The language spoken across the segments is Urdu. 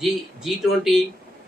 G20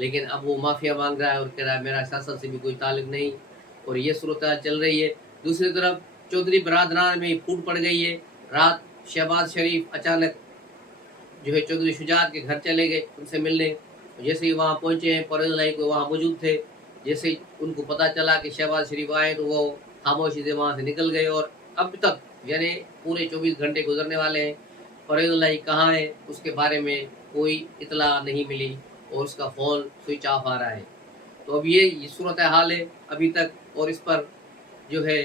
لیکن اب وہ معافیا مانگ رہا ہے اور کہہ رہا ہے میرا سیاست سے بھی کوئی تعلق نہیں، اور یہ صورتحال چل رہی ہے۔ دوسری طرف چودھری برادران میں پھوٹ پڑ گئی ہے۔ رات شہباز شریف اچانک جو ہے چودھری شجاعت کے گھر چلے گئے ان سے ملنے، جیسے ہی وہاں پہنچے ہیں پرویز الہی کو وہاں موجود تھے، جیسے ہی ان کو پتہ چلا کہ شہباز شریف آئے تو وہ خاموشی سے وہاں سے نکل گئے، اور اب تک یعنی پورے 24 گھنٹے گزرنے والے ہیں، پرویز الہی کہاں ہے اس کے بارے میں کوئی اطلاع نہیں ملی اور اس کا فون سوئچ آف آ رہا ہے۔ تو اب یہ صورتحال ہے ابھی تک، اور اس پر جو ہے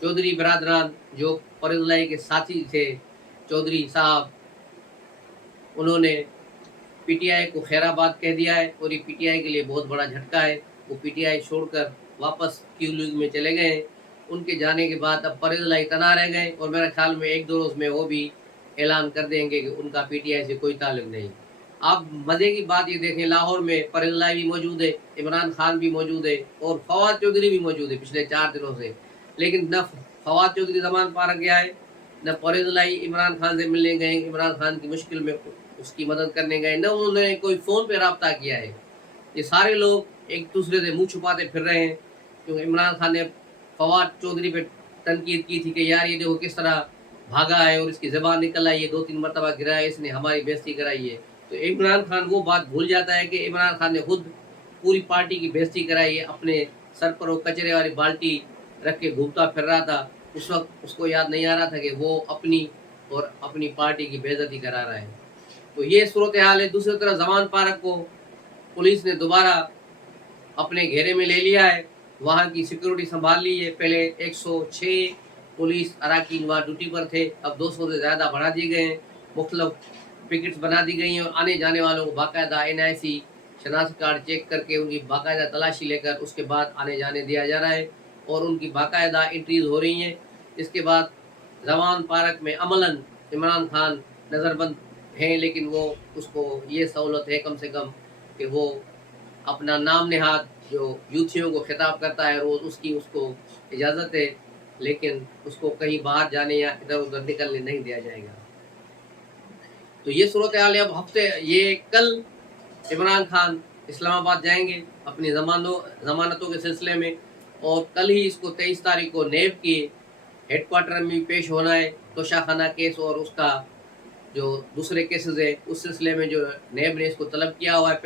چودھری برادران جو پرویز الہی کے ساتھی تھے چودھری صاحب، انہوں نے پی ٹی آئی کو خیر آباد کہہ دیا ہے، اور یہ پی ٹی آئی کے لیے بہت بڑا جھٹکا ہے۔ وہ پی ٹی آئی چھوڑ کر واپس کیو لیگ میں چلے گئے ہیں۔ ان کے جانے کے بعد اب پرویز الہی تنہا رہ گئے، اور میرے خیال میں ایک دو روز میں وہ بھی اعلان کر دیں گے کہ ان کا پی ٹی آئی سے کوئی تعلق نہیں۔ آپ مزے کی بات یہ دیکھیں، لاہور میں پرویز الہی بھی موجود ہے، عمران خان بھی موجود ہے، اور فواد چودھری بھی موجود ہے پچھلے 4 دنوں سے، لیکن نہ فواد چودھری زمان پارک گیا ہے، نہ پرویز الہی عمران خان سے ملنے گئے، عمران خان کی مشکل میں اس کی مدد کرنے گئے، نہ انہوں نے کوئی فون پہ رابطہ کیا ہے۔ یہ سارے لوگ ایک دوسرے سے منہ چھپاتے پھر رہے ہیں، کیونکہ عمران خان نے فواد چودھری پہ تنقید کی تھی کہ یار یہ دیکھو کس طرح بھاگا ہے اور اس کی زبان نکل آئی ہے، 2-3 مرتبہ گرا ہے، اس نے ہماری بےزتی کرائی ہے۔ تو عمران خان وہ بات بھول جاتا ہے کہ عمران خان نے خود پوری پارٹی کی بےزتی کرائی ہے، اپنے سر پر وہ کچرے والی بالٹی رکھ کے گھومتا پھر رہا تھا، اس وقت اس کو یاد نہیں آ رہا تھا کہ وہ اپنی اور اپنی پارٹی کی بےزتی کرا رہا ہے۔ تو یہ صورتحال ہے۔ دوسری طرف زمان پارک کو پولیس نے دوبارہ اپنے گھیرے میں لے لیا ہے، وہاں کی سیکورٹی سنبھال لی ہے۔ پہلے 106 پولیس اراکین وہاں ڈیوٹی پر تھے، اب 200 سے زیادہ بڑھا دیے گئے ہیں، مختلف پکٹس بنا دی گئی ہیں، اور آنے جانے والوں کو باقاعدہ NIC شناخت کارڈ چیک کر کے ان کی باقاعدہ تلاشی لے کر اس کے بعد آنے جانے دیا جا رہا ہے، اور ان کی باقاعدہ انٹریز ہو رہی ہیں۔ اس کے بعد زمان پارک میں عملاً عمران خان نظر بند ہیں، لیکن وہ اس کو یہ سہولت ہے کم سے کم کہ وہ اپنا نام نہاد جو یوتھیوں کو خطاب کرتا ہے روز، اس کو اجازت ہے، لیکن اس کو کہیں باہر جانے یا ادھر ادھر نکلنے نہیں دیا جائے گا۔ تو یہ صورتحال ہے۔ اب یہ کل عمران خان اسلام آباد جائیں گے اپنی ضمانتوں کے سلسلے میں، اور کل ہی اس کو 23 تاریخ کو نیب کی ہیڈ کوارٹر میں پیش ہونا ہے، توشہ خانہ کیس اور اس کا جو دوسرے کیسز ہے اس سلسلے میں جو نیب نے اس کو طلب کیا ہوا ہے۔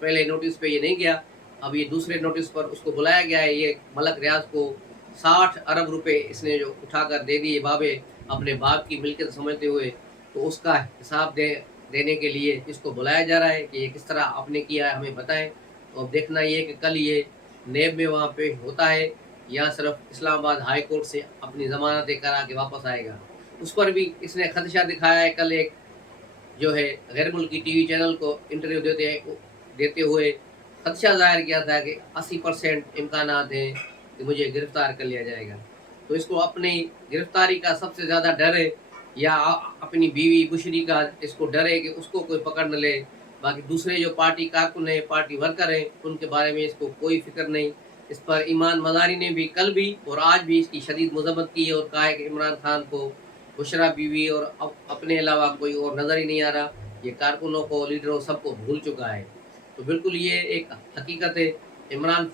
پہلے نوٹس پہ یہ نہیں گیا، اب یہ دوسرے نوٹس پر اس کو بلایا گیا ہے۔ یہ ملک ریاض کو 60 ارب روپے اس نے جو اٹھا کر دے دیے بابے اپنے باپ کی ملکیت سمجھتے ہوئے، تو اس کا حساب دینے کے لیے اس کو بلایا جا رہا ہے کہ یہ کس طرح آپ نے کیا ہے ہمیں بتائیں۔ تو اب دیکھنا یہ کہ کل یہ نیب میں وہاں پیش ہوتا ہے یا صرف اسلام آباد ہائی کورٹ سے اپنی ضمانتیں کرا کے واپس آئے گا۔ اس پر بھی اس نے خدشہ دکھایا ہے۔ کل ایک جو ہے غیر ملکی ٹی وی چینل کو انٹرویو دیتے ہوئے خدشہ ظاہر کیا تھا کہ 80% امکانات ہیں کہ مجھے گرفتار کر لیا جائے گا۔ تو اس کو اپنی گرفتاری کا سب سے زیادہ ڈر ہے، یا اپنی بیوی بشری کا اس کو ڈر ہے کہ اس کو کوئی پکڑ نہ لے۔ باقی دوسرے جو پارٹی کارکن ہیں، پارٹی ورکر ہیں، ان کے بارے میں اس کو کوئی فکر نہیں۔ اس پر ایمان مزاری نے بھی کل بھی اور آج بھی اس کی شدید مذمت کی ہے، اور کہا ہے کہ عمران خان کو بشرا بیوی اور اپنے علاوہ کوئی اور نظر ہی نہیں آ رہا، یہ کارکنوں کو، لیڈروں سب کو بھول چکا ہے۔ تو بالکل یہ ایک حقیقت ہے۔ عمران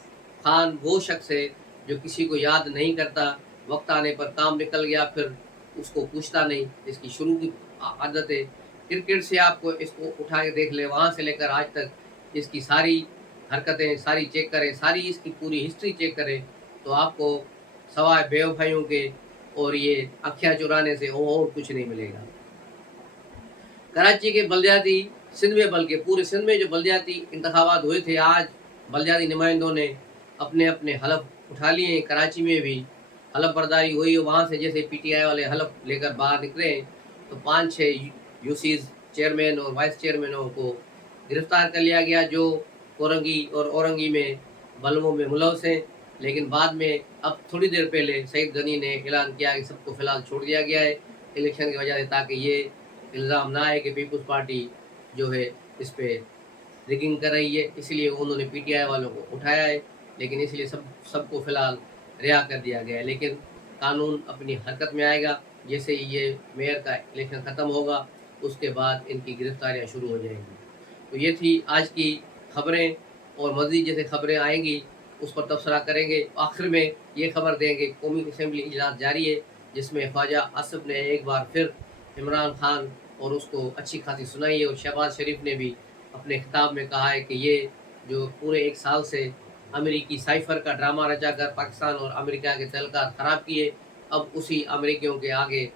خان وہ شخص ہے جو کسی کو یاد نہیں کرتا، وقت آنے پر کام نکل گیا پھر اس کو پوچھتا نہیں، اس کی شروع کی عادت ہے۔ کرکٹ سے آپ کو اس کو اٹھا کے دیکھ لیں، وہاں سے لے کر آج تک اس کی ساری حرکتیں ساری چیک کریں، ساری اس کی پوری ہسٹری چیک کریں، تو آپ کو سوائے بے وفائیوں کے اور یہ اکھیاں چرانے سے اور کچھ نہیں ملے گا۔ کراچی کے بلدیاتی سندھ میں، بلکہ پورے سندھ میں جو بلدیاتی انتخابات ہوئے تھے، آج بلدیاتی نمائندوں نے اپنے اپنے حلف اٹھا لیے ہیں۔ کراچی میں بھی حلف برداری ہوئی ہے، وہاں سے جیسے پی ٹی آئی والے حلف لے کر باہر نکلے ہیں، تو 5-6 UCs چیئرمین اور وائس چیئرمینوں کو گرفتار کر لیا گیا جو کورنگی اور اورنگی میں بلووں میں ملوث ہیں، لیکن بعد میں اب تھوڑی دیر پہلے سعید غنی نے اعلان کیا کہ سب کو فی الحال چھوڑ دیا گیا ہے الیکشن کی وجہ سے، تاکہ یہ الزام نہ آئے کہ پیپلز پارٹی جو ہے اس پہ ریگنگ کر رہی ہے، اس لیے انہوں نے پی ٹی آئی والوں کو اٹھایا ہے، لیکن اس لیے سب کو فی الحال رہا کر دیا گیا ہے۔ لیکن قانون اپنی حرکت میں آئے گا، جیسے ہی یہ میئر کا الیکشن ختم ہوگا اس کے بعد ان کی گرفتاریاں شروع ہو جائیں گی۔ تو یہ تھی آج کی خبریں۔ اور مزید جیسے خبریں آئیں گی اس پر تبصرہ کریں گے. آخر میں یہ خبر دیں گے قومی اسمبلی اجلاس جاری ہے جس میں خواجہ آصف نے ایک بار پھر عمران خان اور اس کو اچھی خاصی سنائی ہے، اور شہباز شریف نے بھی اپنے خطاب میں کہا ہے کہ یہ جو پورے ایک سال سے امریکی سائفر کا ڈرامہ رچا کر پاکستان اور امریکہ کے تعلقات خراب کیے، اب اسی امریکیوں کے آگے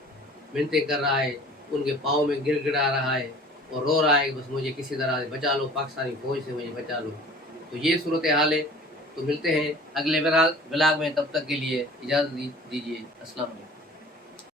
منتیں کر رہا ہے، ان کے پاؤں میں گر گڑا رہا ہے اور رو رہا ہے کہ بس مجھے کسی طرح بچا لو، پاکستانی فوج سے مجھے بچا لو. تو یہ صورتحال ہے. تو ملتے ہیں اگلے ولاگ میں، تب تک کے لیے اجازت دیجیے. السلام علیکم.